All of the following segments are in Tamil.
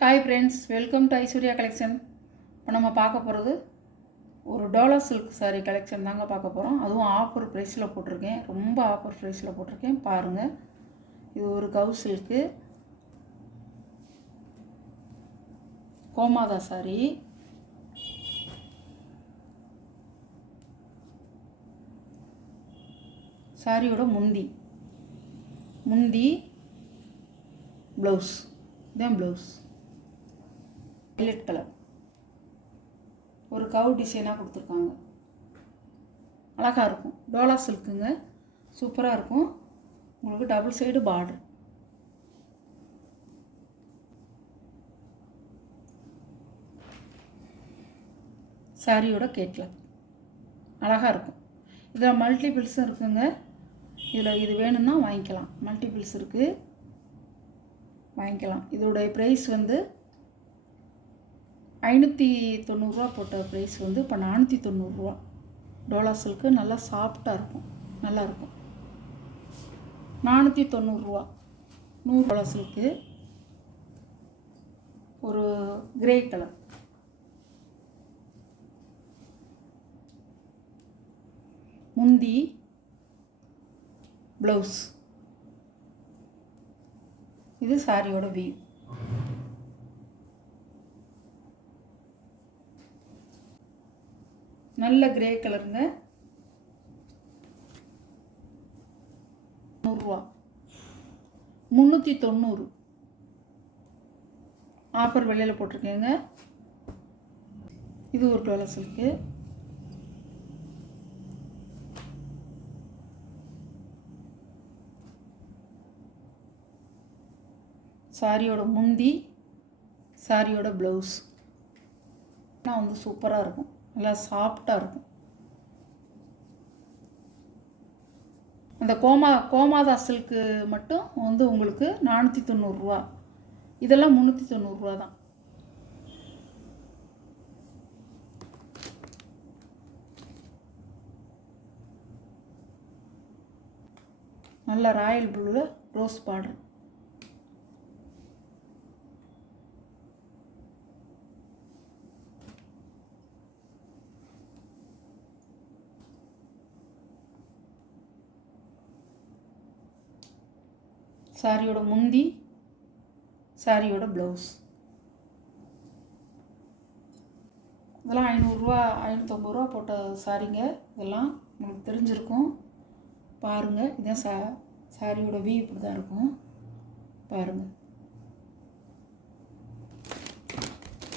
Hi friends, welcome to Aishwarya collection. இப்போ நம்ம பார்க்க போகிறது ஒரு டோலா சில்க் சாரீ கலெக்ஷன் தாங்க பார்க்க போகிறோம். அதுவும் ஆஃபர் ப்ரைஸில் போட்டிருக்கேன், ரொம்ப ஆஃபர் ப்ரைஸில் போட்டிருக்கேன். பாருங்கள், இது ஒரு கவு சில்க்கு கோமாதா சாரீ. சாரியோட முந்தி ப்ளவுஸ், இதுதான் ப்ளவுஸ். வைலட் கலர் ஒரு கவு டிசைனாக கொடுத்துருக்காங்க. அழகாக இருக்கும். டோலா சில்க்குங்க, சூப்பராக இருக்கும். உங்களுக்கு டபுள் சைடு பார்டர். சாரியோட கேட்லாக் அழகாக இருக்கும். இதில் மல்டிபிள்ஸும் இருக்குங்க. இதில் இது வேணும்னா வாங்கிக்கலாம். மல்டிபிள்ஸ் இருக்குது, வாங்கிக்கலாம். இதோடைய ப்ரைஸ் வந்து 590 போட்ட ப்ரைஸ் வந்து இப்போ 490. டோலா சில்க்கு நல்லா சாஃப்டாக இருக்கும், நல்லாயிருக்கும். 490 100 டோலா சில்க்கு. ஒரு கிரே கலர், முந்தி ப்ளவுஸ். இது சாரியோட வியூ. நல்ல கிரே கலருங்க. 100 390 ஆஃபர் விலையில் போட்டிருக்கேங்க. இது ஒரு டோலா சில்க்கு. சாரியோட முந்தி, சாரியோட ப்ளவுஸ் வந்து சூப்பராக இருக்கும், நல்லா சாஃப்டாக இருக்கும். அந்த கோமாதா சில்க்கு மட்டும் வந்து உங்களுக்கு 490. இதெல்லாம் 390 தான். நல்ல ராயல் ப்ளூவில் ரோஸ் பார்டர். சாரியோட முந்தி, சாரியோட ப்ளவுஸ். இதெல்லாம் 500 550 போட்ட சாரிங்க. இதெல்லாம் உங்களுக்கு தெரிஞ்சிருக்கும். பாருங்கள், இதான் சாரியோட வியூ இப்படி தான் இருக்கும். பாருங்கள்,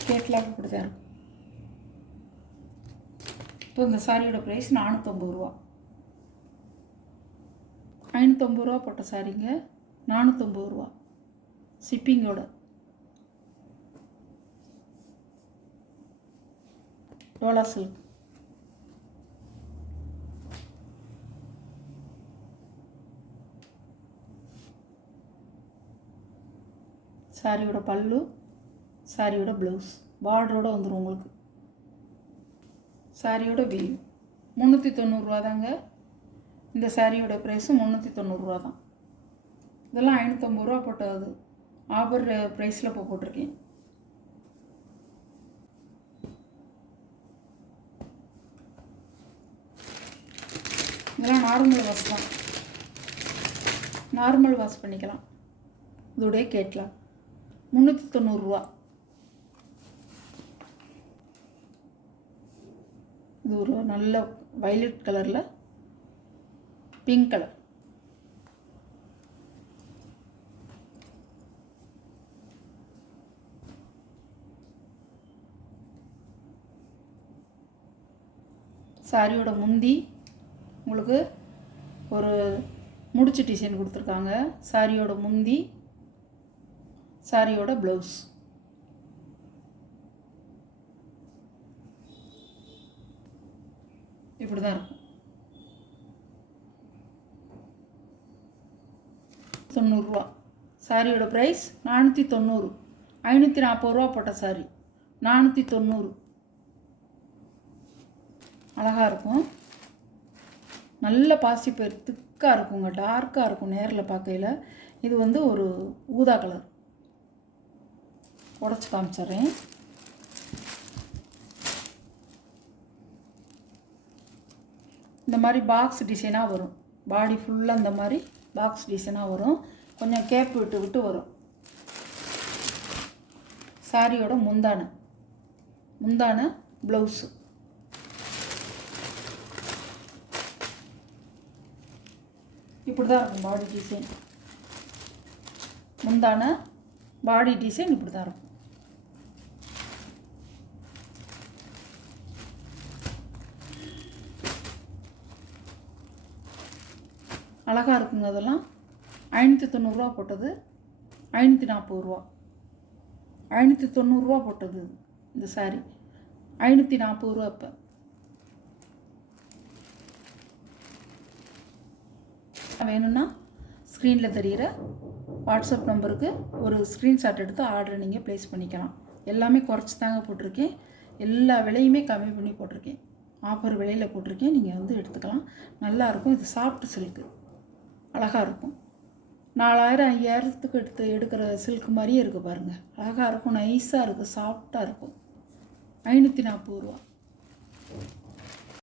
கேட்லாக் இப்படி தான் இருக்கும். இப்போ இந்த சாரியோட ப்ரைஸ் 450. 550 போட்ட சாரிங்க, 450 ஷிப்பிங்கோட. டோலா சில்க். சாரியோட பல்லு, சாரியோட ப்ளவுஸ் பார்டரோட வந்துடும் உங்களுக்கு. சாரியோட வியூ 390 தாங்க. இந்த சாரியோட ப்ரைஸும் 390 தான். இதெல்லாம் 550 போட்டது ஆஃபர் ப்ரைஸில் இப்போ போட்டிருக்கேன். இதெல்லாம் நார்மல் வாஷ் தான், நார்மல் வாஷ் பண்ணிக்கலாம். இதோடைய கேட்லாம் 390. இது ஒரு நல்ல வைலட் கலரில் பிங்க் கலர். சாரியோட முந்தி உங்களுக்கு ஒரு முடிச்சு டிசைன் கொடுத்துருக்காங்க. சாரியோட முந்தி, சாரியோட ப்ளவுஸ். இப்படி தான் இருக்கும். 90. சாரியோட ப்ரைஸ் 490. 540 போட்ட சாரி 490. அழகாக இருக்கும். நல்ல பாசிப்பயிர் திக்காக இருக்குங்க, டார்க்காக இருக்கும் நேரில் பார்க்கையில். இது வந்து ஒரு ஊதா கலர். உடச்சி காமிச்சிட்றேன். இந்த மாதிரி பாக்ஸ் டிசைனாக வரும். பாடி ஃபுல்லாக இந்த மாதிரி பாக்ஸ் டிசைனாக வரும். கொஞ்சம் கேப் விட்டு விட்டு வரும். சாரியோட முந்தான ப்ளவுஸு. இப்படி தான் இருக்கும் பாடி டிசைன். முந்தான பாடி டிசைன் இப்படி தான் இருக்கும். அழகாக இருக்குங்க. அதெல்லாம் 590 போட்டது, 540 590 போட்டது இந்த சாரி. 540 இப்போ. வேணும்னா ஸ்க்ரீனில் தெரிகிற வாட்ஸ்அப் நம்பருக்கு ஒரு ஸ்க்ரீன்ஷாட் எடுத்து ஆர்டரை நீங்கள் ப்ளேஸ் பண்ணிக்கலாம். எல்லாமே குறைச்சி தாங்க போட்டிருக்கேன். எல்லா விலையுமே கம்மி பண்ணி போட்டிருக்கேன். ஆஃபர் விலையில் போட்டிருக்கேன். நீங்கள் வந்து எடுத்துக்கலாம். நல்லாயிருக்கும். இது சாஃப்ட் சில்க்கு. அழகாக இருக்கும். 4000 5000த்துக்கு எடுக்கிற சில்க் மாதிரியே இருக்குது பாருங்கள். அழகாக இருக்கும். நைஸாக இருக்குது. சாஃப்டாக இருக்கும். 540 ரூபா.